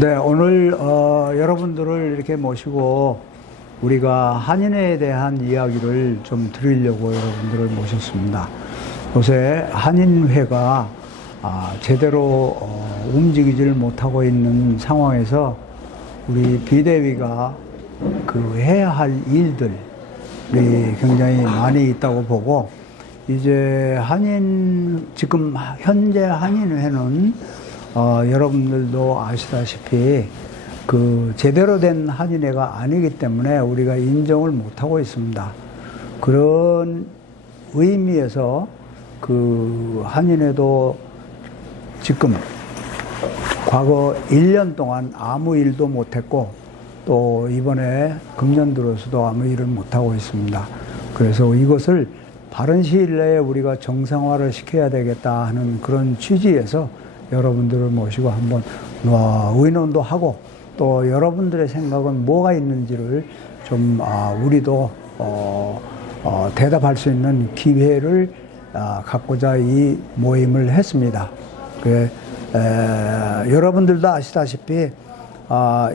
네, 오늘 여러분들을 이렇게 모시고 우리가 한인회에 대한 이야기를 좀 드리려고 여러분들을 모셨습니다. 요새 한인회가 제대로 움직이지를 못하고 있는 상황에서 우리 비대위가 해야 할 일들이 굉장히 많이 있다고 보고, 이제 지금 현재 한인회는 여러분들도 아시다시피 제대로 된 한인회가 아니기 때문에 우리가 인정을 못하고 있습니다. 그런 의미에서 한인회도 지금 과거 1년 동안 아무 일도 못했고, 또 이번에 금년 들어서도 아무 일을 못하고 있습니다. 그래서 이것을 바른 시일 내에 우리가 정상화를 시켜야 되겠다 하는 그런 취지에서 여러분들을 모시고 한번 의논도 하고, 또 여러분들의 생각은 뭐가 있는지를 좀 우리도 대답할 수 있는 기회를 갖고자 이 모임을 했습니다. 여러분들도 아시다시피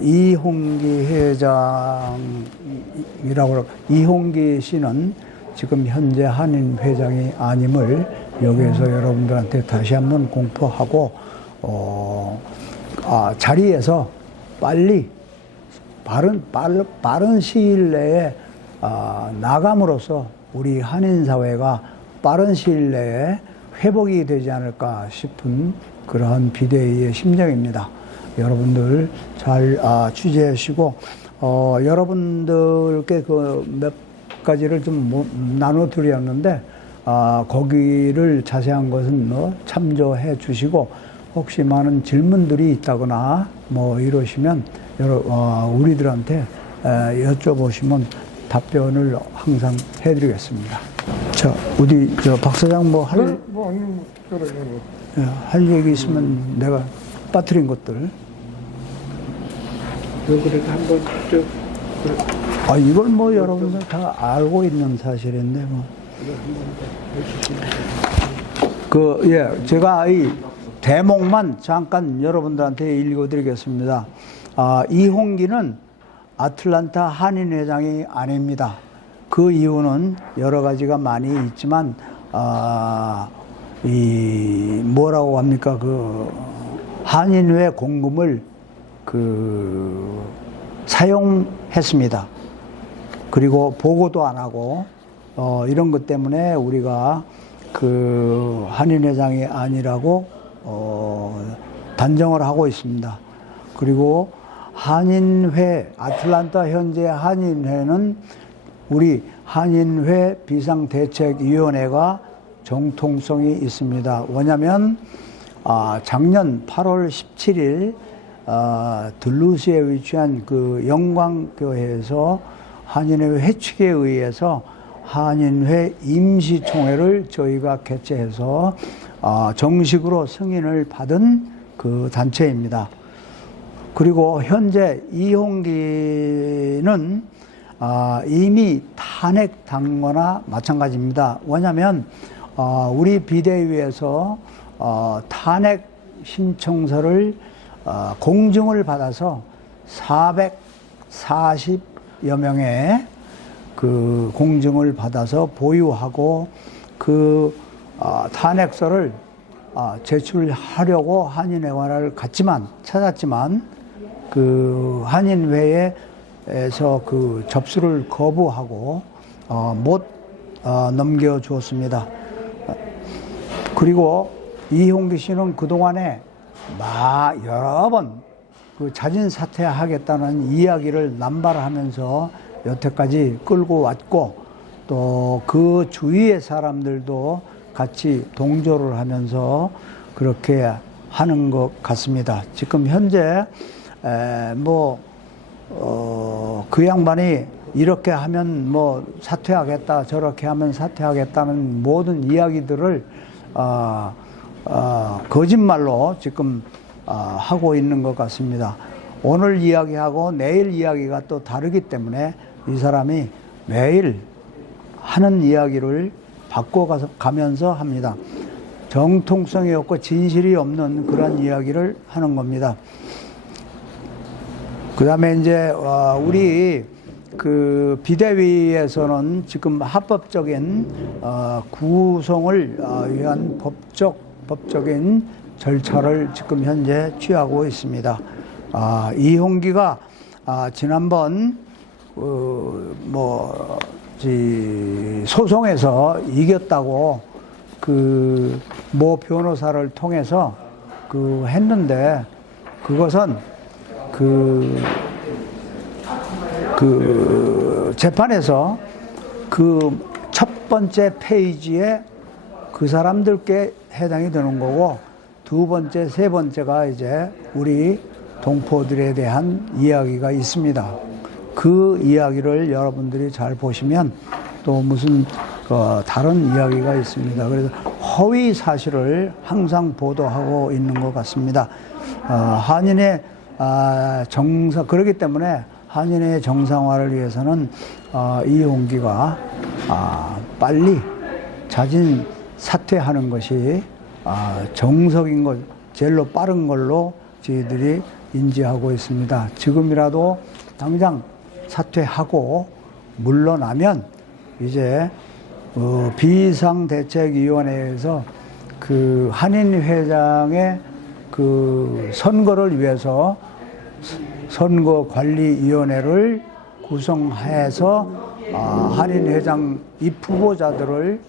이홍기 회장이라고, 이홍기 씨는 지금 현재 한인 회장이 아님을 여기에서 여러분들한테 다시 한번 공포하고, 자리에서 빨리 빠른 시일 내에 나감으로써 우리 한인 사회가 빠른 시일 내에 회복이 되지 않을까 싶은 그러한 비대위의 심정입니다. 여러분들 잘 취재하시고, 여러분들께 몇 가지를 좀 나눠드렸는데, 거기를 자세한 것은 참조해 주시고, 혹시 많은 질문들이 있다거나 이러시면 우리들한테 여쭤보시면 답변을 항상 해드리겠습니다. 자, 어디 박 사장 할 얘기 있으면 내가 빠뜨린 것들. 그래도 한번 이걸 여러분들 다 알고 있는 사실인데 제가 이 대목만 잠깐 여러분들한테 읽어드리겠습니다. 이홍기는 아틀란타 한인회장이 아닙니다. 그 이유는 여러 가지가 많이 있지만, 뭐라고 합니까? 한인회 공금을 사용했습니다. 그리고 보고도 안 하고, 이런 것 때문에 우리가 한인회장이 아니라고 단정을 하고 있습니다. 그리고 한인회, 아틀란타 현재 한인회는 우리 한인회 비상대책위원회가 정통성이 있습니다. 왜냐하면 작년 8월 17일 들루스에 위치한 영광교회에서 한인회 회칙에 의해서 한인회 임시총회를 저희가 개최해서 정식으로 승인을 받은 단체입니다. 그리고 현재 이홍기는 이미 탄핵된 거나 마찬가지입니다. 왜냐하면 우리 비대위에서 탄핵 신청서를 공증을 받아서 440여 명의 공증을 받아서 보유하고, 탄핵서를 제출하려고 한인회관을 찾았지만 한인회에서 접수를 거부하고 못 넘겨주었습니다. 그리고 이홍기 씨는 그동안에 여러 번 자진 사퇴하겠다는 이야기를 남발하면서 여태까지 끌고 왔고, 또 그 주위의 사람들도 같이 동조를 하면서 그렇게 하는 것 같습니다. 지금 현재 그 양반이 이렇게 하면 사퇴하겠다, 저렇게 하면 사퇴하겠다는 모든 이야기들을 거짓말로 지금 하고 있는 것 같습니다. 오늘 이야기하고 내일 이야기가 또 다르기 때문에 이 사람이 매일 하는 이야기를 바꿔가면서 합니다. 정통성이 없고 진실이 없는 그런 이야기를 하는 겁니다. 그다음에 이제 우리 그 비대위에서는 지금 합법적인 구성을 위한 법적인 절차를 지금 현재 취하고 있습니다. 이홍기가 지난번 소송에서 이겼다고 그 모 변호사를 통해서 했는데 그것은 그 재판에서 그 첫 번째 페이지에 그 사람들께 해당이 되는 거고 두 번째, 세 번째가 이제 우리 동포들에 대한 이야기가 있습니다. 그 이야기를 여러분들이 잘 보시면 또 무슨 다른 이야기가 있습니다. 그래서 허위 사실을 항상 보도하고 있는 것 같습니다. 한인의 그렇기 때문에 한인의 정상화를 위해서는 이홍기가 빨리 자진 사퇴하는 것이 정석인 것, 제일로 빠른 걸로 저희들이 인지하고 있습니다. 지금이라도 당장 사퇴하고 물러나면 이제 비상대책위원회에서 그 한인 회장의 그 선거를 위해서 선거관리위원회를 구성해서 한인 회장 입후보자들을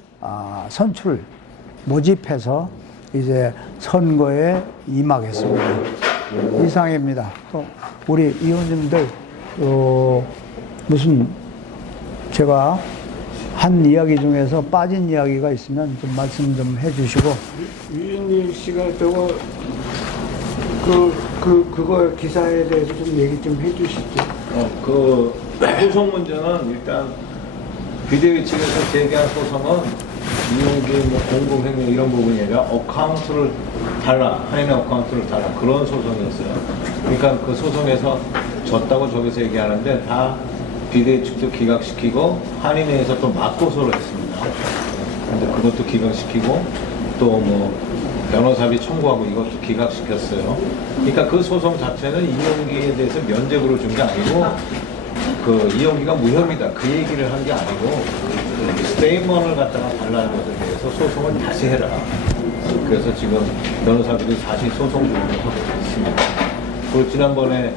모집해서 이제 선거에 임하겠습니다. 이상입니다. 또 우리 의원님들 무슨 제가 한 이야기 중에서 빠진 이야기가 있으면 좀 말씀 좀 해주시고. 유진님 씨가 저거 그거 기사에 대해서 좀 얘기 좀 해주시죠. 그 소송 문제는 일단 비대위 측에서 제기한 소송은 이용기 공공횡령 이런 부분이 아니라 어카운트를 달라, 한인의 어카운트를 달라 그런 소송이었어요. 그러니까 그 소송에서 졌다고 저기서 얘기하는데 다 비대위 측도 기각시키고 한인회에서 또 맞고소를 했습니다. 근데 그것도 기각시키고 또 변호사비 청구하고 이것도 기각시켰어요. 그러니까 그 소송 자체는 이용기에 대해서 면죄부를 준 게 아니고 그 이용기가 무혐의다 그 얘기를 한 게 아니고 스테이먼을 갖다가 달라는 것에 대해서 소송을 다시 해라. 그래서 지금 변호사들이 다시 소송 준비를 하고 있습니다. 그리고 지난번에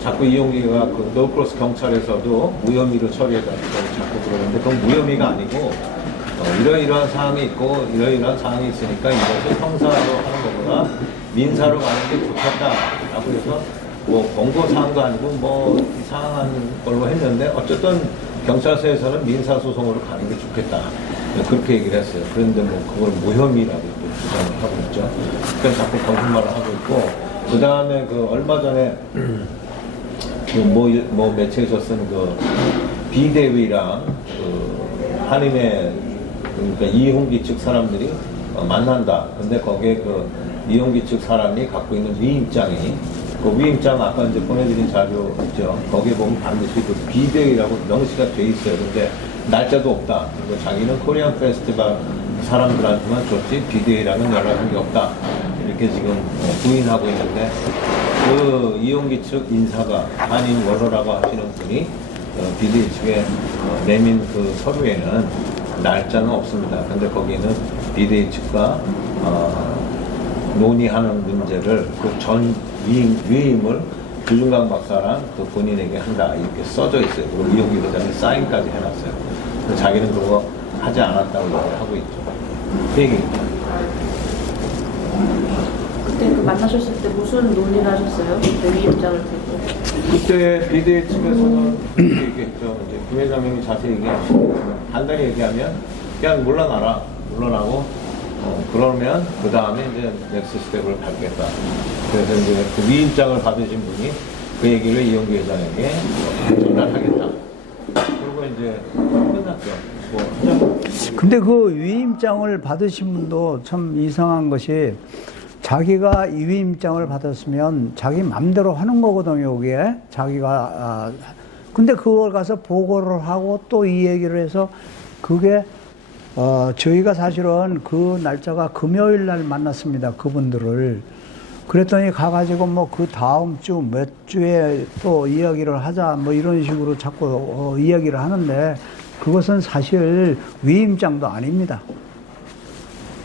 자꾸 이용기가 그 노크로스 경찰에서도 무혐의로 처리해달라고 자꾸 그러는데 그건 무혐의가 아니고 이러이러한 사항이 있고 이러이러한 사항이 있으니까 이것을 형사로 하는 것보다 민사로 가는 게 좋겠다라고 해서 권고 사항도 아니고 이상한 걸로 했는데 어쨌든 경찰서에서는 민사소송으로 가는 게 좋겠다 그렇게 얘기를 했어요. 그런데 그걸 무혐의라고 또 주장을 하고 있죠. 그래서 자꾸 거짓말을 하고 있고 그 다음에 얼마 전에 매체에서 쓴 비대위랑 한인의 그러니까 이홍기 측 사람들이 만난다. 근데 거기에 이홍기 측 사람이 갖고 있는 위임장이 그 위임장 아까 이제 보내드린 자료 있죠. 거기에 보면 반드시 비대위라고 명시가 돼 있어요. 근데 날짜도 없다. 그리고 자기는 코리안 페스티벌 사람들한테만 줬지 비대위라는 연락한 게 없다. 이렇게 지금 부인하고 있는데 그 이용기 측 인사가 한인 원로라고 하시는 분이 비대위 측에 내민 그 서류에는 날짜는 없습니다. 근데 거기는 비대위 측과 논의하는 문제를 그 전 위임을 주중강 박사랑 그 본인에게 한다 이렇게 써져 있어요. 그리고 이용기 회장이 사인까지 해놨어요. 자기는 그거 하지 않았다고 얘기하고 있죠. 그 얘기입니다. 그때 만나셨을 때 무슨 논의를 하셨어요? 그때 위임장을 들고. 그때 비대위 측에서는 이렇게 얘기했죠. 이제 김 회장님이 자세히 얘기하시고 간단히 얘기하면 그냥 물러나고 그러면 그 다음에 이제 넥스 스텝을 밟겠다. 그래서 이제 그 위임장을 받으신 분이 그 얘기를 이용기 회장에게 전달하겠다. 그리고 이제 끝났죠. 근데 그 위임장을 받으신 분도 참 이상한 것이 자기가 이 위임장을 받았으면 자기 맘대로 하는 거거든요, 그게. 자기가. 근데 그걸 가서 보고를 하고 또 이 얘기를 해서 그게 저희가 사실은 그 날짜가 금요일 날 만났습니다. 그분들을. 그랬더니 가가지고 뭐 그 다음 주 몇 주에 또 이야기를 하자 뭐 이런 식으로 자꾸 이야기를 하는데 그것은 사실 위임장도 아닙니다.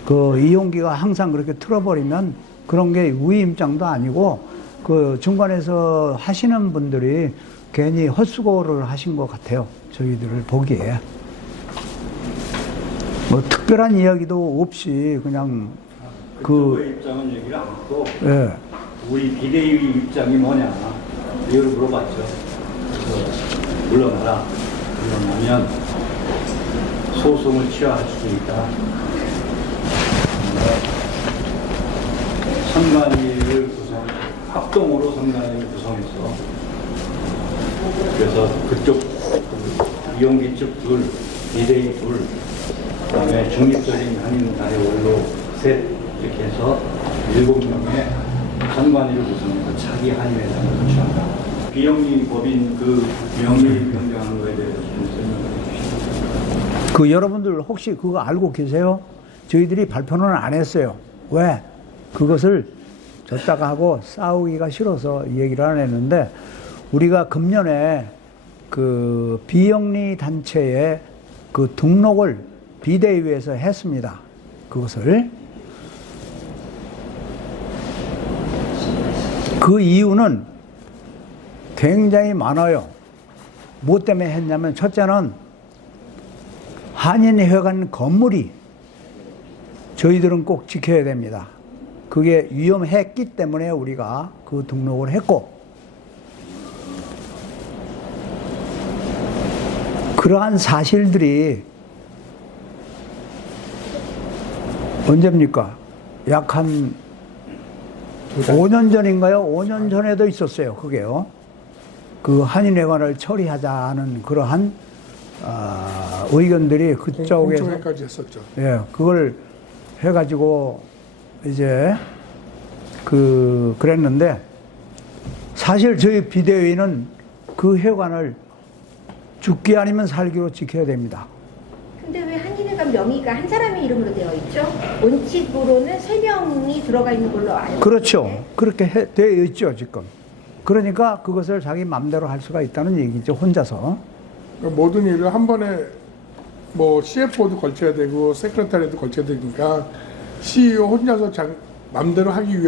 그 이용기가 항상 그렇게 틀어버리면 그런 게 위임장도 아니고 그 중간에서 하시는 분들이 괜히 헛수고를 하신 것 같아요. 저희들을 보기에. 뭐 특별한 이야기도 없이 그냥 그쪽의 입장은 얘기를 안 했고 예. 우리 비대위 입장이 뭐냐 이걸 물어봤죠. 그래서 물러나라. 물러나면 소송을 취하할 수도 있다. 선관위를 구성, 합동으로 선관위를 구성해서 그래서 그쪽 이용기 측 둘, 비대위 둘, 그다음에 중립적인 한인 나의 원로 셋 이렇게 해서 7명의 선관위를 구성해서 차기 한인회장을 구성한다. 비영리 법인 그 명의 변경하는 거에 대해서 좀 설명해 주시죠. 그 여러분들 혹시 그거 알고 계세요? 저희들이 발표는 안 했어요. 왜? 그것을 졌다가 하고 싸우기가 싫어서 얘기를 안 했는데 우리가 금년에 그 비영리 단체에 그 등록을 비대위에서 했습니다. 그것을. 그 이유는 굉장히 많아요. 뭐 때문에 했냐면 첫째는 한인회관 건물이 저희들은 꼭 지켜야 됩니다. 그게 위험했기 때문에 우리가 그 등록을 했고 그러한 사실들이 언제입니까? 약 한 5년 전인가요? 5년 전에도 있었어요. 그게요. 그 한인회관을 처리하자는 그러한 의견들이 그쪽에서 공청회까지 했었죠. 예, 그걸 해가지고 이제 그랬는데 사실 저희 비대위는 그 회관을 죽기 아니면 살기로 지켜야 됩니다. 근데 왜 한인회관 명의가 한 사람의 이름으로 되어 있죠? 원칙으로는 3명이 들어가 있는 걸로 알고 그렇죠. 있는데. 그렇게 되어 있죠, 지금. 그러니까 그것을 자기 마음대로 할 수가 있다는 얘기죠, 혼자서. 그러니까 모든 일을 한 번에 뭐 CFO도 걸쳐야 되고 세크레타리도 걸쳐야 되니까 CEO 혼자서 맘대로 하기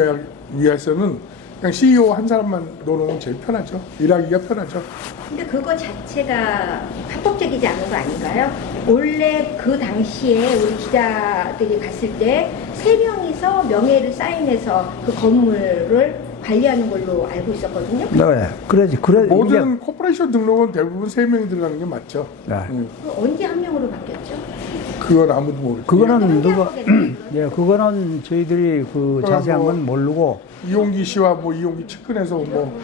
위해서는 그냥 CEO 한 사람만 놓으면 제일 편하죠. 일하기가 편하죠. 근데 그거 자체가 합법적이지 않은 거 아닌가요? 원래 그 당시에 우리 기자들이 갔을 때 3명이서 명예를 사인해서 그 건물을 관리하는 걸로 알고 있었거든요. 네, 그래지. 그래, 모든 코퍼레이션 등록은 대부분 3명이 들어가는 게 맞죠. 네. 그거 언제 한 명으로 바뀌었죠? 그건 아무도 모르죠. 그거는 누가, 한국에는 예, 그거는 저희들이 그 자세한 건 모르고, 이용기 씨와 뭐 이용기 측근에서 뭐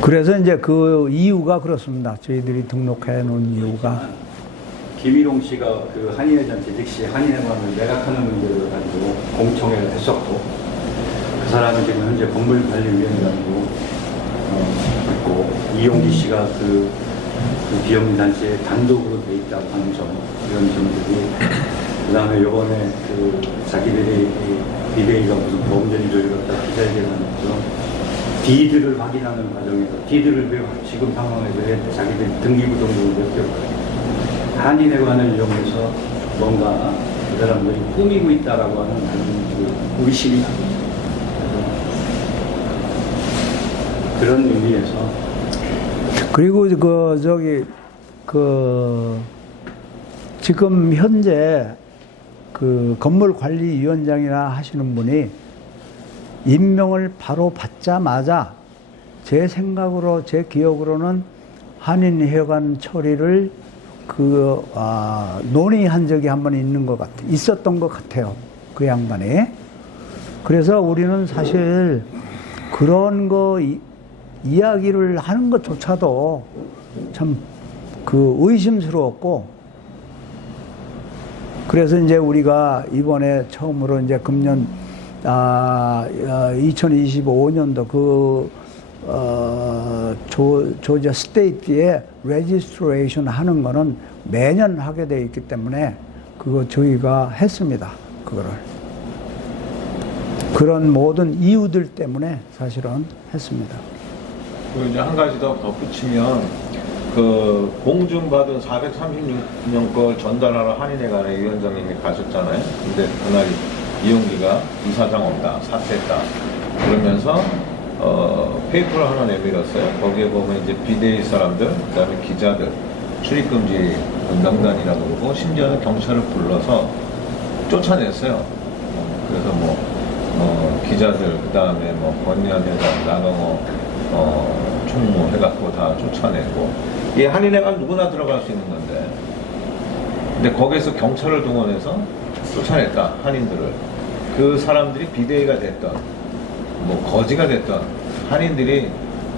그래서 이제 그 이유가 그렇습니다. 저희들이 등록해 놓은 이유가. 김일홍 씨가 그 한인회장 재직 시 한인회관을 매각하는 문제를 가지고 공청회를 했었고 그 사람이 지금 현재 건물관리위원장으로 있고 이용기 씨가 그 비영리 단체에 단독으로 돼 있다고 하는 점 이런 점들이 그다음에 이번에 그 자기들이 비대위가 무슨 범죄를 저질렀다 기자회견 하면서 디드를 확인하는 과정에서 디드를 왜 지금 상황에서 왜 자기들이 등기부등록을 몇 개월 한인회관을 이용해서 뭔가 그 사람들이 꾸미고 있다라고 하는 그 의심이 나거든요. 그런 의미에서 그리고 지금 현재 그 건물관리위원장이나 하시는 분이 임명을 바로 받자마자 제 생각으로, 제 기억으로는 한인회관 처리를 논의한 적이 한 번 있었던 것 같아요. 그 양반이. 그래서 우리는 사실 그런 거 이야기를 하는 것조차도 참 의심스러웠고, 그래서 이제 우리가 이번에 처음으로 이제 금년 2025년도 조지아 스테이트에 레지스트레이션 하는 거는 매년 하게 돼 있기 때문에 그거 저희가 했습니다. 그거를. 그런 모든 이유들 때문에 사실은 했습니다. 그리고 이제 한 가지 더 덧붙이면 그 공증받은 436명 걸 전달하러 한인회관에 위원장님이 가셨잖아요. 근데 그날 이용기가 이사장 없다, 사퇴했다. 그러면서 페이퍼를 하나 내밀었어요. 거기에 보면 이제 비대위 사람들, 그다음에 기자들, 출입금지 명단이라고 그러고 심지어는 경찰을 불러서 쫓아냈어요. 그래서 기자들, 그다음에 권리안 회장, 나경호 총무 해갖고 다 쫓아내고, 이 한인회관 누구나 들어갈 수 있는 건데, 근데 거기에서 경찰을 동원해서 쫓아냈다, 한인들을. 그 사람들이 비대위가 됐던, 거지가 됐던 한인들이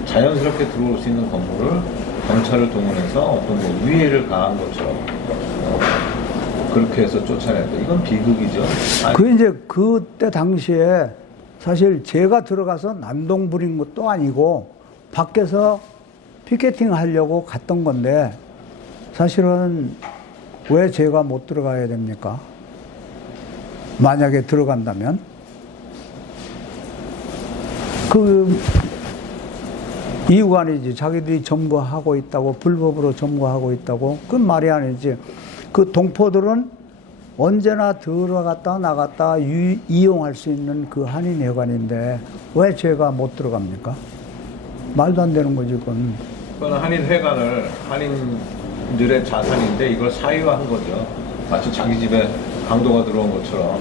자연스럽게 들어올 수 있는 건물을 경찰을 동원해서 어떤 위해를 가한 것처럼 그렇게 해서 쫓아냈다. 이건 비극이죠. 그 이제 그때 당시에 사실 제가 들어가서 난동 부린 것도 아니고 밖에서 피켓팅 하려고 갔던 건데 사실은 왜 제가 못 들어가야 됩니까? 만약에 들어간다면 그 이유가 아니지. 자기들이 점거하고 있다고, 불법으로 점거하고 있다고. 그건 말이 아니지. 그 동포들은 언제나 들어갔다 나갔다 이용할 수 있는 그 한인회관인데 왜 제가 못 들어갑니까? 말도 안 되는 거지, 그건. 그건 한인회관을 한인들의 자산인데 이걸 사유화한 거죠. 마치 자기 집에 강도가 들어온 것처럼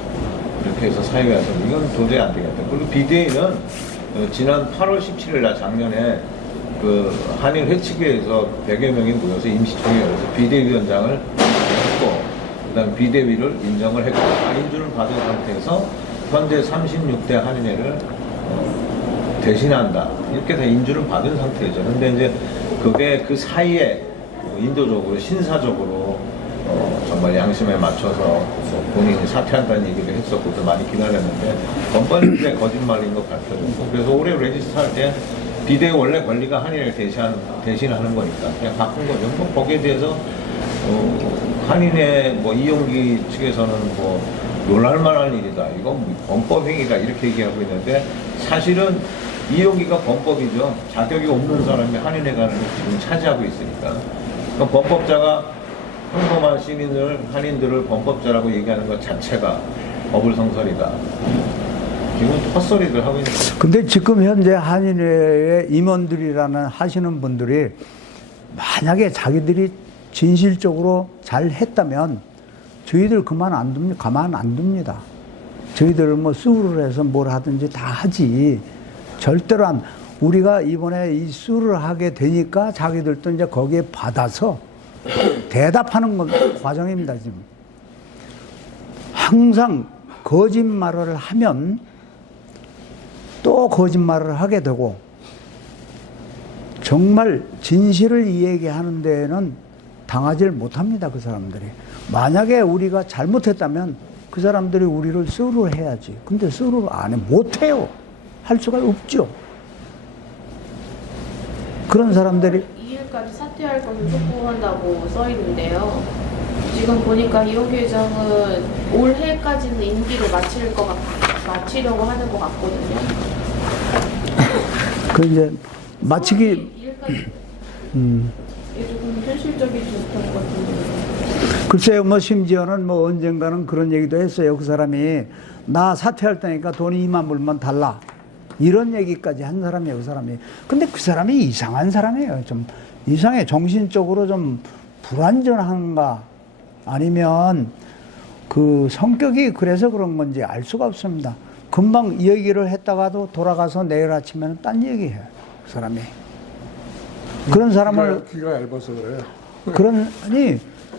이렇게 해서 사유화해서 이건 도저히 안 되겠다. 그리고 비대위는 지난 8월 17일 날 작년에 그 한인 회칙회에서 100여 명이 모여서 임시총회 열어서 비대위원장을 했고, 그 다음 비대위를 인정을 했고, 인준을 받은 상태에서 현재 36대 한인회를 대신한다. 이렇게 다 인준을 받은 상태죠. 근데 이제 그게 그 사이에 인도적으로, 신사적으로 정말 양심에 맞춰서 본인이 사퇴한다는 얘기를 했었고 또 많이 기다렸는데 번번에 거짓말인 거 밝혀졌고, 그래서 올해 레지스터 할 때 비대위 원래 권리가 한인을 대신하는 거니까 그냥 바꾼 거죠. 거기에 대해서 한인의 이용기 측에서는 놀랄만한 일이다, 이건 범법행위다 이렇게 얘기하고 있는데 사실은 이용기가 범법이죠. 자격이 없는 사람이 한인회관을 지금 차지하고 있으니까. 그러니까 범법자가 평범한 시민을, 한인들을 범법자라고 얘기하는 것 자체가 어불성설이다. 지금 헛소리들 하고 있는 거죠. 근데 지금 현재 한인회의 임원들이라는 하시는 분들이 만약에 자기들이 진실적으로 잘 했다면 저희들 가만 안 둡니다. 저희들 수를 해서 뭘 하든지 다 하지. 절대로 우리가 이번에 이 수를 하게 되니까 자기들도 이제 거기에 받아서 대답하는 과정입니다, 지금. 항상 거짓말을 하면 또 거짓말을 하게 되고, 정말 진실을 얘기하는 데에는 당하지를 못합니다, 그 사람들이. 만약에 우리가 잘못했다면 그 사람들이 우리를 수를 해야지. 근데 수를 안 해. 못해요. 할 수가 없죠. 그런 사람들이 2일까지 사퇴할 것을 촉구한다고 써 있는데요. 지금 보니까 이용기 회장은 올해까지는 임기를 마치려고 하는 것 같거든요. 그 이제 마치기 2일까지 이게 조금 현실적이지 못한 것 같은데. 글쎄요, 심지어는 언젠가는 그런 얘기도 했어요. 그 사람이 나 사퇴할 테니까 돈이 2만 불만 달라. 이런 얘기까지 한 사람이에요, 그 사람이. 근데 그 사람이 이상한 사람이에요. 좀 이상해. 정신적으로 좀 불완전한가? 아니면 그 성격이 그래서 그런 건지 알 수가 없습니다. 금방 이 얘기를 했다가도 돌아가서 내일 아침에는 딴 얘기해요, 그 사람이. 그런 사람을 귀가 얇아서 그래요.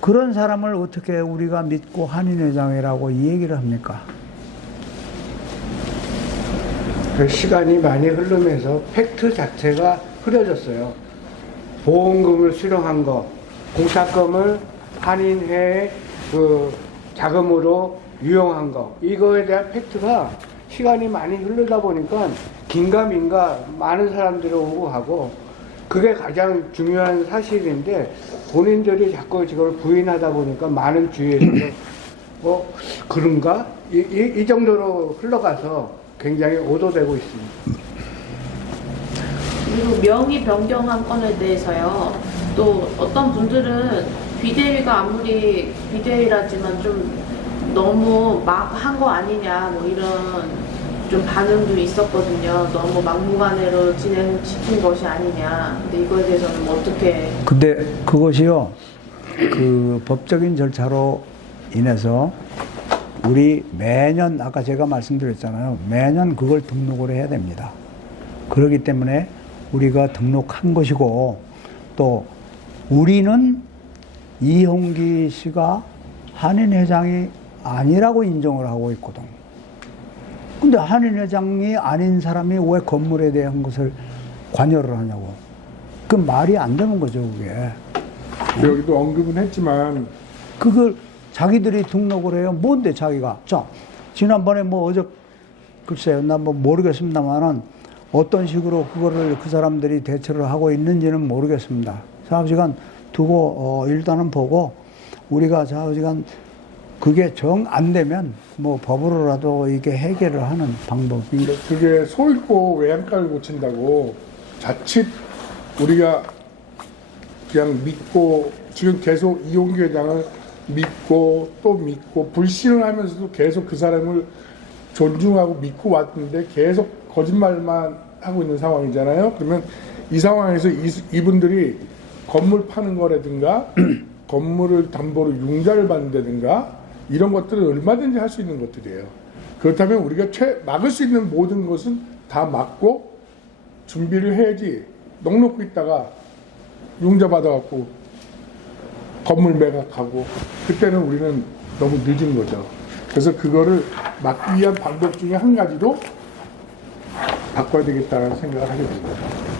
그런 사람을 어떻게 우리가 믿고 한인회장이라고 이 얘기를 합니까? 시간이 많이 흐르면서 팩트 자체가 흐려졌어요. 보험금을 수령한 거, 공탁금을 한인회 그 자금으로 유용한 거, 이거에 대한 팩트가 시간이 많이 흐르다 보니까 긴가민가 많은 사람들이 오고 가고, 그게 가장 중요한 사실인데 본인들이 자꾸 지금 부인하다 보니까 많은 주위에서 그런가? 이 정도로 흘러가서 굉장히 오도되고 있습니다. 그리고 명의 변경한 건에 대해서요. 또 어떤 분들은 비대위가 아무리 비대위라지만 좀 너무 막 한 거 아니냐 뭐 이런 좀 반응도 있었거든요. 너무 막무가내로 진행시킨 것이 아니냐. 근데 이거에 대해서는 뭐 어떻게? 근데 그것이요, 그 법적인 절차로 인해서 우리 매년, 아까 제가 말씀드렸잖아요. 매년 그걸 등록을 해야 됩니다. 그렇기 때문에 우리가 등록한 것이고, 또 우리는 이홍기 씨가 한인회장이 아니라고 인정을 하고 있거든. 근데 한인회장이 아닌 사람이 왜 건물에 대한 것을 관여를 하냐고. 그 말이 안 되는 거죠, 그게. 여기도 언급은 했지만 그걸 자기들이 등록을 해요. 뭔데 자기가. 자, 지난번에 뭐 글쎄요, 나 뭐 모르겠습니다만은 어떤 식으로 그거를 그 사람들이 대처를 하고 있는지는 모르겠습니다. 좌우지간 두고 일단은 보고 우리가 좌우지간 그게 정 안 되면 뭐 법으로라도 이게 해결을 하는 방법이. 그게 소 잃고 외양간을 고친다고 자칫 우리가 그냥 믿고 지금 계속 이용기 회장을 믿고 또 믿고 불신을 하면서도 계속 그 사람을 존중하고 믿고 왔는데 계속 거짓말만 하고 있는 상황이잖아요. 그러면 이 상황에서 이분들이 건물 파는 거라든가 건물을 담보로 융자를 받는다든가 이런 것들은 얼마든지 할 수 있는 것들이에요. 그렇다면 우리가 막을 수 있는 모든 것은 다 막고 준비를 해야지 넉놓고 있다가 융자 받아갖고 건물 매각하고 그때는 우리는 너무 늦은 거죠. 그래서 그거를 막기 위한 방법 중에 한 가지로 바꿔야 되겠다는 생각을 하게 됩니다.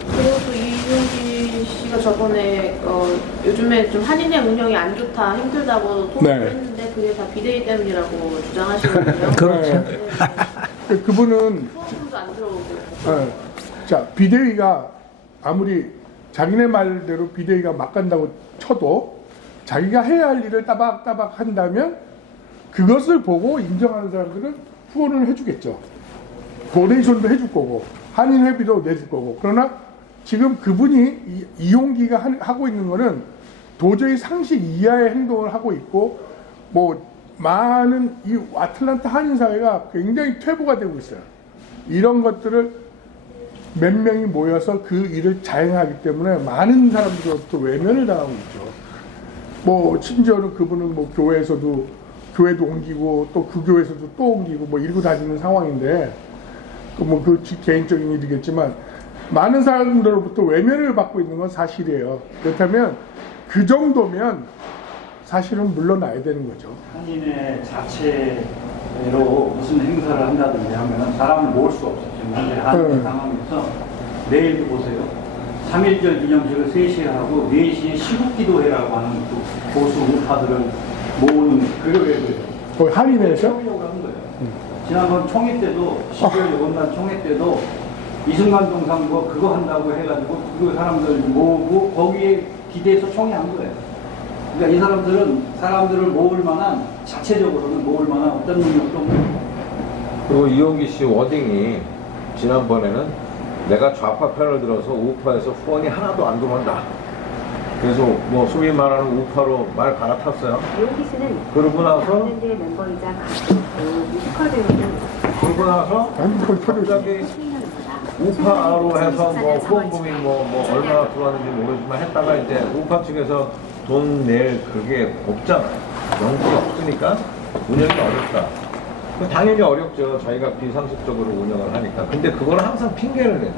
그리고 또 이용기 씨가 저번에 요즘에 좀 한인회 운영이 안 좋다, 힘들다고 토론을 네. 했는데 그게 다 비대위 때문이라고 주장하시거든요. 그렇죠. 네. 그분은 후원금도 안 들어오고. 네. 자, 비대위가 아무리 자기네 말대로 비대위가 막 간다고 쳐도 자기가 해야 할 일을 따박따박 한다면 그것을 보고 인정하는 사람들은 후원을 해주겠죠. 도네이션도 해줄 거고 한인회비도 내줄 거고. 그러나 지금 그분이 이용기가 하고 있는 거는 도저히 상식 이하의 행동을 하고 있고 뭐 많은 이 아틀란타 한인사회가 굉장히 퇴보가 되고 있어요. 이런 것들을 몇 명이 모여서 그 일을 자행하기 때문에 많은 사람들로부터 외면을 당하고 있죠. 뭐 심지어는 그분은 뭐 교회도 옮기고 또 그 교회에서도 또 옮기고 뭐 이러고 다니는 상황인데 그 개인적인 일이겠지만 많은 사람들로부터 외면을 받고 있는 건 사실이에요. 그렇다면 그 정도면 사실은 물러나야 되는 거죠. 한인회 자체로 무슨 행사를 한다든지 하면 사람을 모을 수 없어요. 지금 현재 한인 상황에서 내일도 보세요. 3.1절 기념식을 3시에 하고 4시에 시국기도회라고 하는 그 보수 우파들을 모으는 그거예요. 거기 한인회에서? 세우려고 한 거예요. 지난번 총회 때도 12월 요번날 총회 때도 이승만 동상고 그거 한다고 해가지고 그 사람들 모으고 거기에 기대해서 총회한 거예요. 그러니까 이 사람들은 사람들을 모을 만한 자체적으로는 모을 만한 어떤 능력도 없는. 그리고 이용기 씨 워딩이 지난번에는 내가 좌파 편을 들어서 우파에서 후원이 하나도 안 들어온다. 그래서 뭐 소위 말하는 우파로 말 갈아탔어요. 이용기 씨는 그러고 나서 밴드의 멤버이자 가수, 뮤지컬 배우는 그러고 나서 갑자기 우파로 해서 뭐 후원금이 뭐 얼마나 들어왔는지 모르지만 했다가 이제 우파 측에서 돈 낼 그게 없잖아요. 영수가 없으니까 운영이 어렵다. 당연히 어렵죠. 저희가 비상식적으로 운영을 하니까. 근데 그걸 항상 핑계를 내요.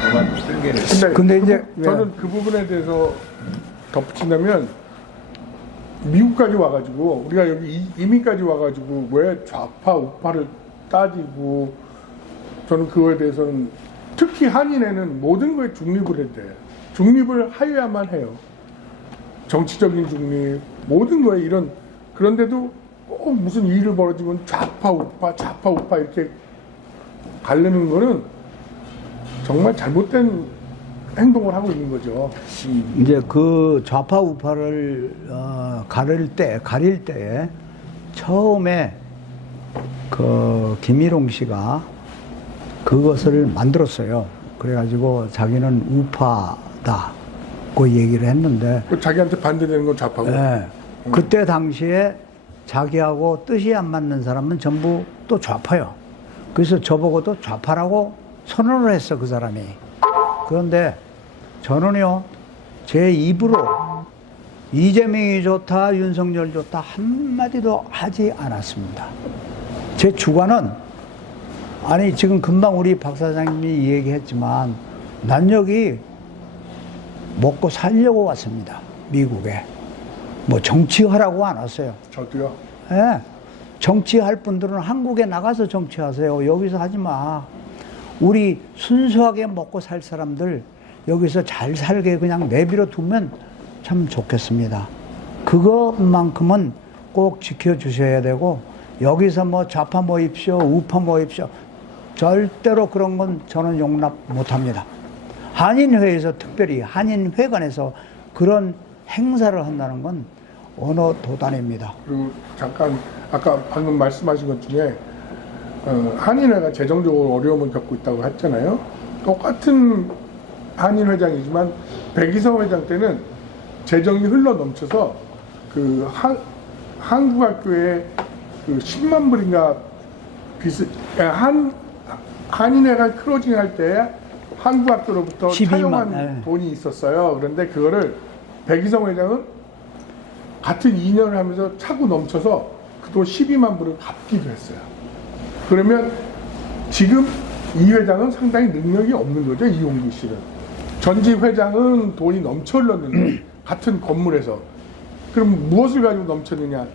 정말 핑계를. 근데 이제 저는 그 부분에 대해서 덧붙인다면 미국까지 와가지고 우리가 여기 이민까지 와가지고 왜 좌파 우파를 따지고 저는 그거에 대해서는 특히 한인회는 모든 거에 중립을 해야 돼요. 중립을 하여야만 해요. 정치적인 중립 모든 거에 이런 그런데도 꼭 무슨 일을 벌어지면 좌파 우파 이렇게 가르는 거는 정말 잘못된 행동을 하고 있는 거죠. 이제 그 좌파 우파를 가릴 때 처음에 그 김일홍 씨가 그것을 만들었어요. 그래가지고 자기는 우파다 그 얘기를 했는데 그 자기한테 반대되는 건 좌파고. 예, 그때 당시에 자기하고 뜻이 안 맞는 사람은 전부 또 좌파요. 그래서 저보고도 좌파라고 선언을 했어, 그 사람이. 그런데 저는요, 제 입으로 이재명이 좋다, 윤석열 좋다 한마디도 하지 않았습니다. 제 주관은, 아니 지금 금방 우리 박 사장님이 얘기했지만 난 여기 먹고 살려고 왔습니다. 미국에. 뭐 정치하라고 안 왔어요. 저도요. 예. 정치할 분들은 한국에 나가서 정치하세요. 여기서 하지 마. 우리 순수하게 먹고 살 사람들 여기서 잘 살게 그냥 내버려 두면 참 좋겠습니다. 그것만큼은 꼭 지켜주셔야 되고, 여기서 뭐 좌파 모입시오, 우파 모입시오, 절대로 그런 건 저는 용납 못합니다. 한인회에서, 특별히 한인회관에서 그런 행사를 한다는 건 언어 도단입니다. 그리고 잠깐 아까 방금 말씀하신 것 중에 한인회가 재정적으로 어려움을 겪고 있다고 했잖아요. 똑같은 한인 회장이지만 백이성 회장 때는 재정이 흘러 넘쳐서 그 한국 학교에 그 10만 불인가 한인회가 클로징 할 때 한국 학교로부터 12만, 차용한 네. 돈이 있었어요. 그런데 그거를 백이성 회장은 같은 2년을 하면서 차고 넘쳐서 그 돈 12만 불을 갚기도 했어요. 그러면 지금 이 회장은 상당히 능력이 없는 거죠, 이용규 씨는. 전직 회장은 돈이 넘쳐 흘렀는데 같은 건물에서. 그럼 무엇을 가지고 넘쳤느냐?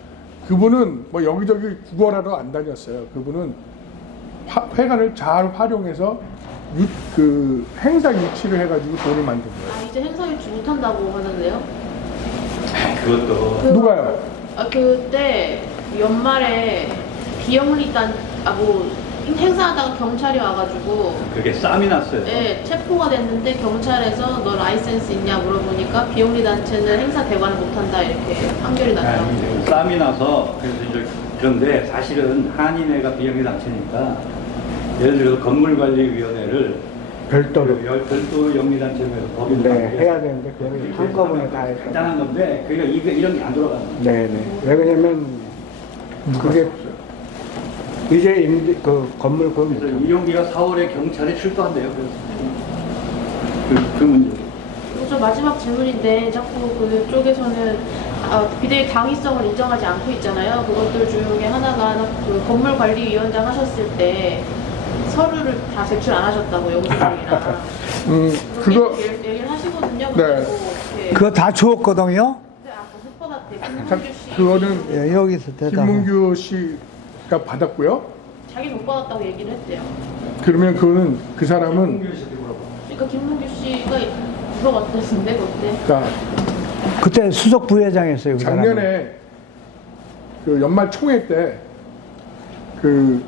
그분은 뭐 여기저기 구걸하러 안 다녔어요. 그분은 회관을 잘 활용해서 그 행사 유치를 해가지고 돈을 만든 거예요. 아, 이제 행사 유치 못한다고 하는데요? 그것도 누가요? 그때 연말에 비영리단 행사하다가 경찰이 와가지고 그게 쌈이 났어요. 네, 체포가 됐는데 경찰에서 너 라이센스 있냐 물어보니까 비영리 단체는 행사 대관을 못한다 이렇게 판결이 났다고. 쌈이 나서 그래서 이제 그런데 사실은 한인회가 비영리 단체니까 예를 들어서 건물관리위원회를 별도로. 별도 영리단체에서 법인 네, 해야 되는데 그거를 한꺼번에 다 해서. 간단한 건데 그러니까 이런 게 안 돌아가는 거예요. 네네. 왜 그러냐면 그게 이제 그 건물 그래서 이용기가 4월에 경찰에 출두한대요. 그래서 그 문제. 저 마지막 질문인데 자꾸 그쪽에서는 비대위 당위성을 인정하지 않고 있잖아요. 그것들 중에 하나가 그 건물관리위원장 하셨을 때 서류를 다 제출 안 하셨다고 영수증이랑 그거 얘기를 하시거든요. 네. 그리고 어떻게 그거 다 주었거든요. 근데 아까 흑버다 김문규 씨 그거는 예, 여기서 대답. 김문규 씨가 받았고요. 자기 못 받았다고 얘기를 했대요. 그러면 그거는 그 사람은 그러니까 김문규 씨가 물어봤는데 그때 자, 그때 수석 부회장이었어요. 그 사람은. 작년에 그 연말 총회 때 그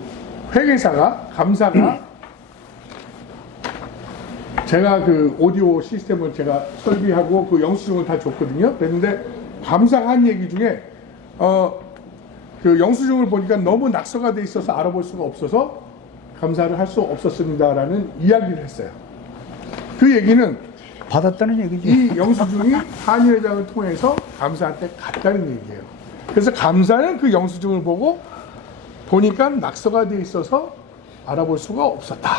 회계사가 감사가 제가 그 오디오 시스템을 제가 설비하고 그 영수증을 다 줬거든요. 그랬는데 감사가 한 얘기 중에 그 영수증을 보니까 너무 낙서가 돼 있어서 알아볼 수가 없어서 감사를 할 수 없었습니다라는 이야기를 했어요. 그 얘기는 받았다는 얘기지. 이 영수증이 한일 회장을 통해서 감사한테 갔다는 얘기예요. 그래서 감사는 그 영수증을 보고 보니까 낙서가 돼 있어서 알아볼 수가 없었다.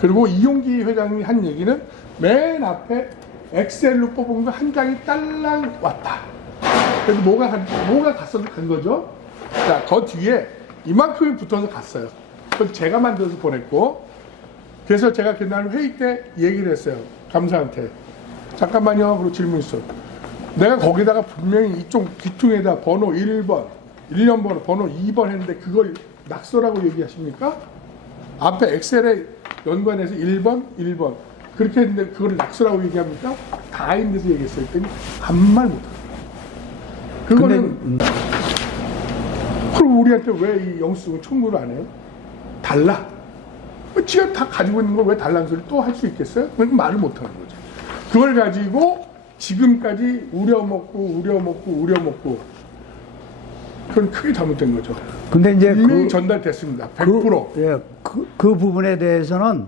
그리고 이용기 회장이 한 얘기는 맨 앞에 엑셀로 뽑은 거 한 장이 딸랑 왔다. 그래서 뭐가 갔어도 간 거죠. 자, 그 뒤에 이만큼이 붙어서 갔어요. 그건 제가 만들어서 보냈고, 그래서 제가 그날 회의 때 얘기를 했어요. 감사한테. 잠깐만요. 그리고 질문 있어. 내가 거기다가 분명히 이쪽 귀퉁에다 번호 1번, 1년 번호 2번 했는데 그걸 낙서라고 얘기하십니까? 앞에 엑셀에 연관해서 1번, 1번. 그렇게 했는데 그걸 낙서라고 얘기합니까? 다 있는 데서 얘기했어요. 그랬더니 아무 말 못해요. 그거는 그럼 우리한테 왜 이 영수증을 청구를 안 해요? 달라. 지가 다 가지고 있는 걸 왜 달라는 소리를 또 할 수 있겠어요? 그건 말을 못하는 거죠. 그걸 가지고 지금까지 우려먹고 그건 크게 잘못된 거죠. 근데 이제 이미 전달됐습니다. 100%. 그 부분에 대해서는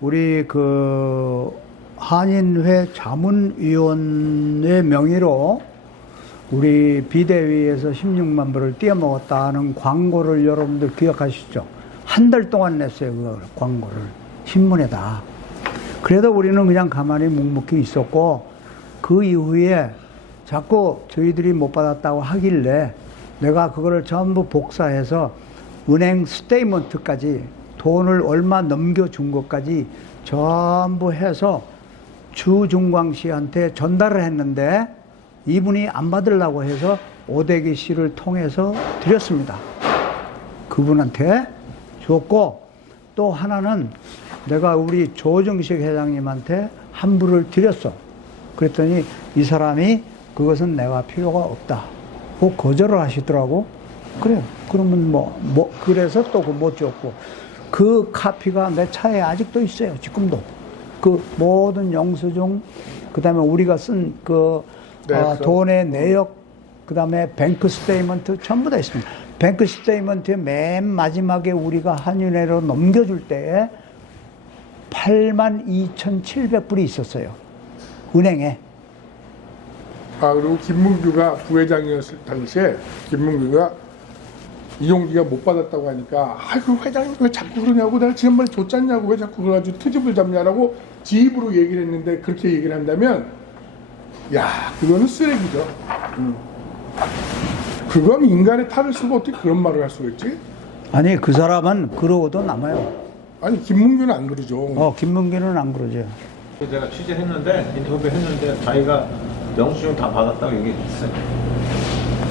우리 그 한인회 자문위원회 명의로 우리 비대위에서 16만 불을 띄어먹었다는 광고를 여러분들 기억하시죠? 한 달 동안 냈어요, 그 광고를. 신문에다. 그래도 우리는 그냥 가만히 묵묵히 있었고, 그 이후에 자꾸 저희들이 못 받았다고 하길래 내가 그거를 전부 복사해서 은행 스테이먼트까지 돈을 얼마 넘겨준 것까지 전부 해서 주중광 씨한테 전달을 했는데 이분이 안 받으려고 해서 오대기 씨를 통해서 드렸습니다. 그분한테 줬고, 또 하나는 내가 우리 조정식 회장님한테 한 불을 드렸어. 그랬더니 이 사람이 그것은 내가 필요가 없다. 뭐 거절을 하시더라고. 그래요. 그러면 그래서 또 못 줬고. 그 카피가 내 차에 아직도 있어요. 지금도. 그 모든 영수증, 그 다음에 우리가 쓴 돈의 내역, 그 다음에 뱅크 스테이먼트 전부 다 있습니다. 뱅크 스테이먼트의 맨 마지막에 우리가 한인회로 넘겨줄 때에 82,700불이 있었어요. 은행에. 그리고 김문규가 부회장이었을 당시에 김문규가 이용기가 못 받았다고 하니까 그 회장님 왜 자꾸 그러냐고, 내가 지난번에 줬잖냐고, 왜 자꾸 그래가지고 트집을 잡냐라고 지 입으로 얘기를 했는데, 그렇게 얘기를 한다면 그거는 쓰레기죠. 그건 인간의 탈을 쓰고 어떻게 그런 말을 할 수가 있지? 아니, 그 사람은 그러고도 남아요. 아니, 김문규는 안 그러죠. 김문규는 안 그러죠. 제가 취재했는데, 인터뷰했는데 자기가 영수증 다 받았다고 얘기했어요.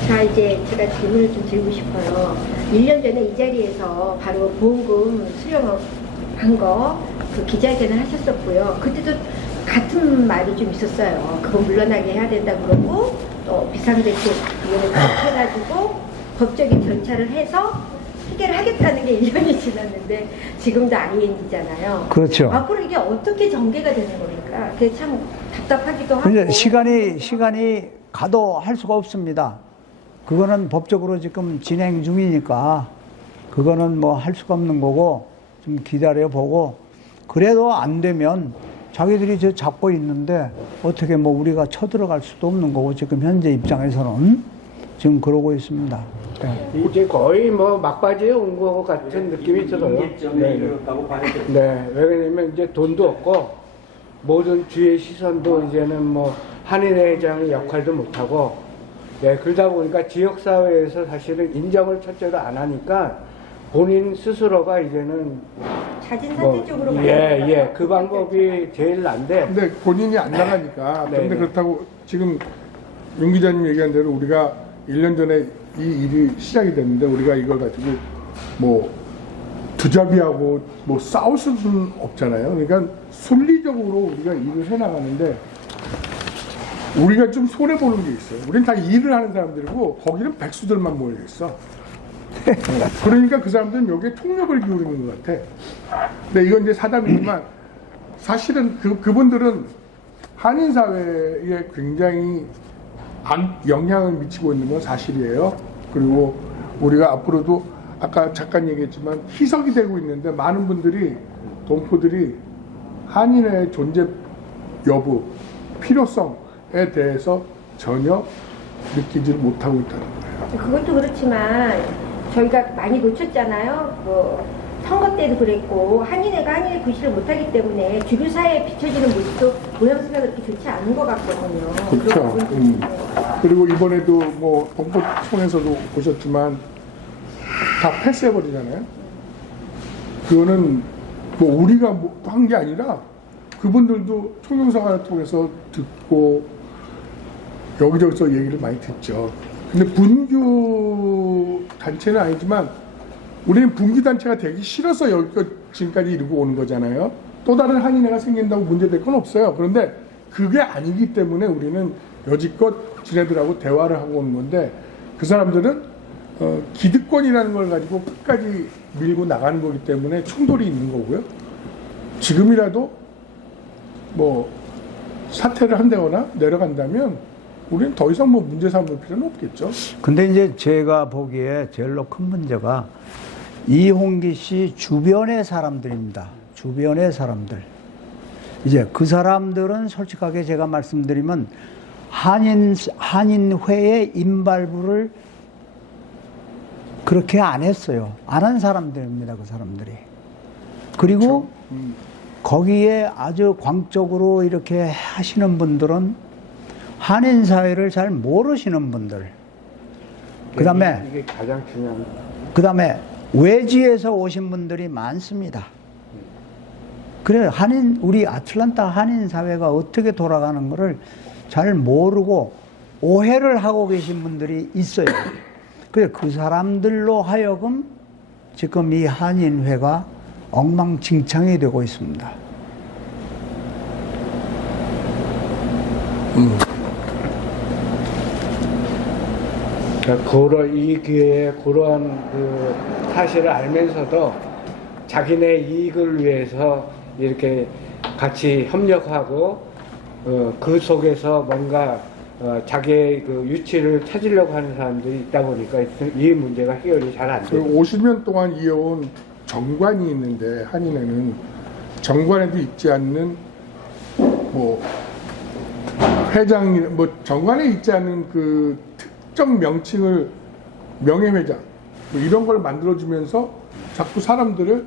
자, 이제 제가 질문을 좀 드리고 싶어요. 1년 전에 이 자리에서 바로 보험금 수령한 거 그 기자회견을 하셨었고요. 그때도 같은 말이 좀 있었어요. 그거 물러나게 해야 된다 그러고, 또 비상대책위원회 해가지고 법적인 절차를 해서 해결을 하겠다는 게 1년이 지났는데 지금도 IND잖아요. 그렇죠. 앞으로 이게 어떻게 전개가 되는 겁니까? 그게 참 답답하기도 하고. 근데 시간이 가도 할 수가 없습니다. 그거는 법적으로 지금 진행 중이니까 그거는 뭐 할 수가 없는 거고, 좀 기다려 보고, 그래도 안 되면 자기들이 저 잡고 있는데 어떻게 뭐 우리가 쳐들어갈 수도 없는 거고, 지금 현재 입장에서는 지금 그러고 있습니다. 네. 이제 거의 뭐 막바지에 온 것 같은 느낌이 들어요. 네, 왜냐면 이제 돈도 없고 모든 주의 시선도 이제는 뭐 한인회 회장의 역할도 못하고, 그러다 보니까 지역사회에서 사실은 인정을 첫째로 안 하니까 본인 스스로가 이제는 자진사퇴 쪽으로 가요. 그 방법이 제일 난데. 근데 본인이 안 나가니까. 네, 근데 네. 그렇다고 지금 윤 기자님 얘기한 대로 우리가 1년 전에 이 일이 시작이 됐는데, 우리가 이걸 가지고 뭐 두잡이하고 뭐 싸울 수는 없잖아요. 그러니까 순리적으로 우리가 일을 해나가는데, 우리가 좀 손해보는 게 있어요. 우리는 다 일을 하는 사람들이고 거기는 백수들만 모여있어. 그러니까 그 사람들은 여기에 총력을 기울이는 것 같아. 근데 이건 이제 사담이지만 사실은 그분들은 한인사회에 굉장히 영향을 미치고 있는 건 사실이에요. 그리고 우리가 앞으로도 아까 잠깐 얘기했지만 희석이 되고 있는데, 많은 분들이, 동포들이 한인의 존재 여부, 필요성에 대해서 전혀 느끼지를 못하고 있다는 거예요. 그것도 그렇지만 저희가 많이 놓쳤잖아요. 뭐 선거 때도 그랬고, 한인회가 한인회 구실을 못하기 때문에 주류 사회에 비춰지는 모습도 모양새가 그렇게 좋지 않은 것 같거든요. 그렇죠. 그리고 이번에도 뭐 동포총에서도 보셨지만 다 패스해버리잖아요. 그거는 뭐 우리가 한 게 아니라 그분들도 총영사관을 통해서 듣고 여기저기서 얘기를 많이 듣죠. 근데 분규 단체는 아니지만 우리는 분규 단체가 되기 싫어서 지금까지 이르고 오는 거잖아요. 또 다른 한인회가 생긴다고 문제될 건 없어요. 그런데 그게 아니기 때문에 우리는 여지껏 지네들하고 대화를 하고 오는 건데, 그 사람들은 기득권이라는 걸 가지고 끝까지 밀고 나가는 거기 때문에 충돌이 있는 거고요. 지금이라도 뭐 사퇴를 한다거나 내려간다면 우리는 더 이상 뭐 문제 삼을 필요는 없겠죠. 근데 이제 제가 보기에 제일로 큰 문제가 이홍기 씨 주변의 사람들입니다. 주변의 사람들. 이제 그 사람들은 솔직하게 제가 말씀드리면 한인회의 인발부를 그렇게 안 했어요. 안 한 사람들입니다. 그 사람들이. 그리고 거기에 아주 광적으로 이렇게 하시는 분들은 한인 사회를 잘 모르시는 분들. 그다음에 이게 가장 중요한. 그다음에 외지에서 오신 분들이 많습니다. 그래 우리 아틀란타 한인 사회가 어떻게 돌아가는 것을 잘 모르고 오해를 하고 계신 분들이 있어요. 그래 그 사람들로 하여금 지금 이 한인회가 엉망진창이 되고 있습니다. 그러니까 이 기회에 그러한 그 사실을 알면서도 자기네 이익을 위해서 이렇게 같이 협력하고 그 속에서 뭔가 자기의 그 유치를 찾으려고 하는 사람들이 있다 보니까 이 문제가 해결이 잘 안 돼요. 50년 동안 이어온 정관이 있는데 한인회는 정관에도 있지 않는 뭐 회장 뭐 정관에 있지 않는 그 특정 명칭을 명예회장 뭐 이런 걸 만들어주면서 자꾸 사람들을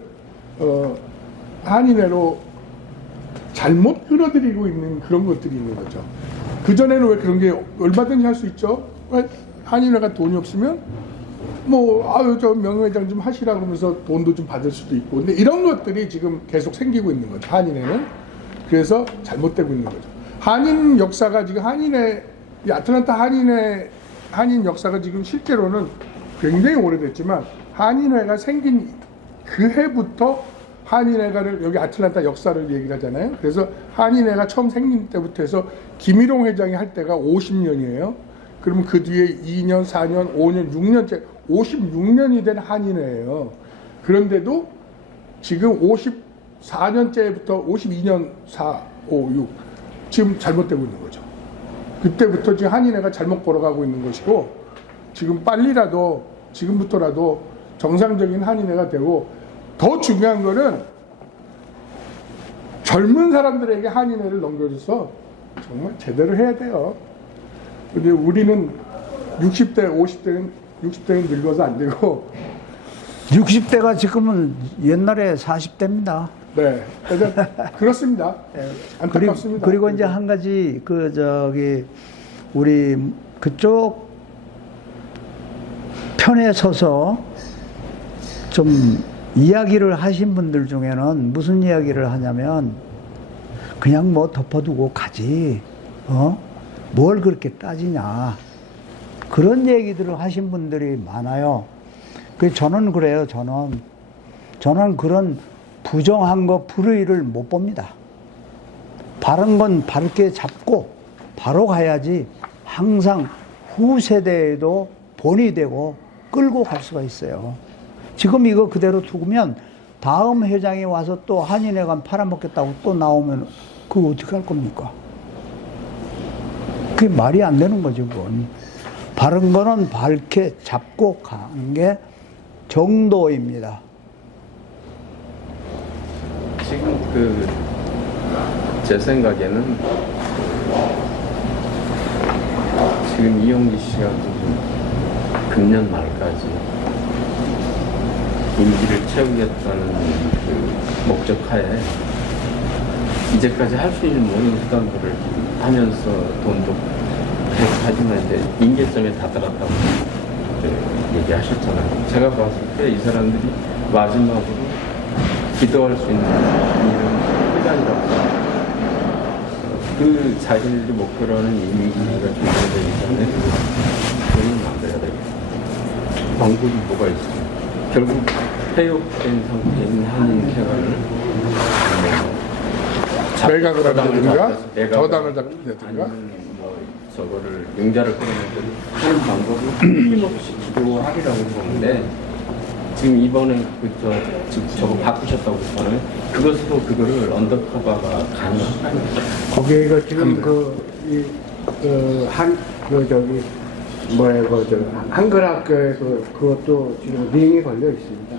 한인회로 잘못 끌어들이고 있는 그런 것들이 있는 거죠. 그전에는 왜 그런 게 얼마든지 할 수 있죠. 한인회가 돈이 없으면 뭐 아유 저 명예회장 좀 하시라 그러면서 돈도 좀 받을 수도 있고 근데 이런 것들이 지금 계속 생기고 있는 거죠. 한인회는. 그래서 잘못되고 있는 거죠. 한인 역사가 지금 한인회 이 아틀란타 한인 역사가 지금 실제로는 굉장히 오래됐지만 한인회가 생긴 그 해부터 한인회가를 여기 아틀란타 역사를 얘기를 하잖아요. 그래서 한인회가 처음 생긴 때부터 해서 김일홍 회장이 할 때가 50년이에요. 그러면 그 뒤에 2년, 4년, 5년, 6년째 56년이 된 한인회예요. 그런데도 지금 54년째부터 52년 4, 5, 6 지금 잘못되고 있는 거죠. 그때부터 지금 한인회가 잘못 걸어가고 있는 것이고 지금 빨리라도 지금부터라도 정상적인 한인회가 되고 더 중요한 거는 젊은 사람들에게 한인회를 넘겨줘서 정말 제대로 해야 돼요. 근데 우리는 60대, 60대는 늙어서 안 되고 60대가 지금은 옛날에 40대입니다. 네, 그렇습니다. 안타깝습니다. 그리고 이제 한 가지 우리 그쪽 편에 서서 좀 이야기를 하신 분들 중에는 무슨 이야기를 하냐면 그냥 뭐 덮어두고 가지 뭘 그렇게 따지냐 그런 얘기들을 하신 분들이 많아요. 그 저는 그래요. 저는 그런 부정한 거 불의를 못 봅니다. 바른 건 바르게 잡고 바로 가야지 항상 후세대에도 본이 되고 끌고 갈 수가 있어요. 지금 이거 그대로 두면 다음 회장이 와서 또 한인회관 팔아먹겠다고 또 나오면 그거 어떻게 할 겁니까? 그게 말이 안 되는 거죠, 그건. 바른 거는 밝게 잡고 가는 게 정도입니다. 지금 제 생각에는 지금 이용기 씨가 지금 금년 말까지 임기를 채우겠다는 그 목적하에 이제까지 할 수 있는 모든 수단들을 하면서 돈도 하지만 이제 임계점에 다다랐다고 얘기하셨잖아요. 제가 봤을 때 이 사람들이 마지막으로 기도할 수 있는 이런 시간이라고 그 자신들이 목표로 하는 임기가 종료되기 전에 돈을 만들어야 되겠다. 방법이 뭐가 있어요? 결국 폐업된 상태인 한인회관을 매각을 한다든가 저당을 잡든가 아니면 뭐 저거를 융자를 끌어내든 하는 방법을 힘없이 기도하리라고 보는데 지금 이번에 저거 바꾸셨다고 했잖아요. 그것으로 그거를 언더커버가 가능할까요? 거기가 지금 한글학교에 그것도 지금 링이 걸려 있습니다.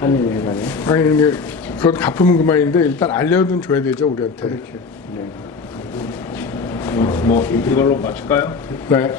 한인회관에. 아니 이게 그건 갚으면 그만인데 일단 알려는 줘야 되죠 우리한테. 그렇죠. 네. 뭐 이걸로 마칠까요? 네.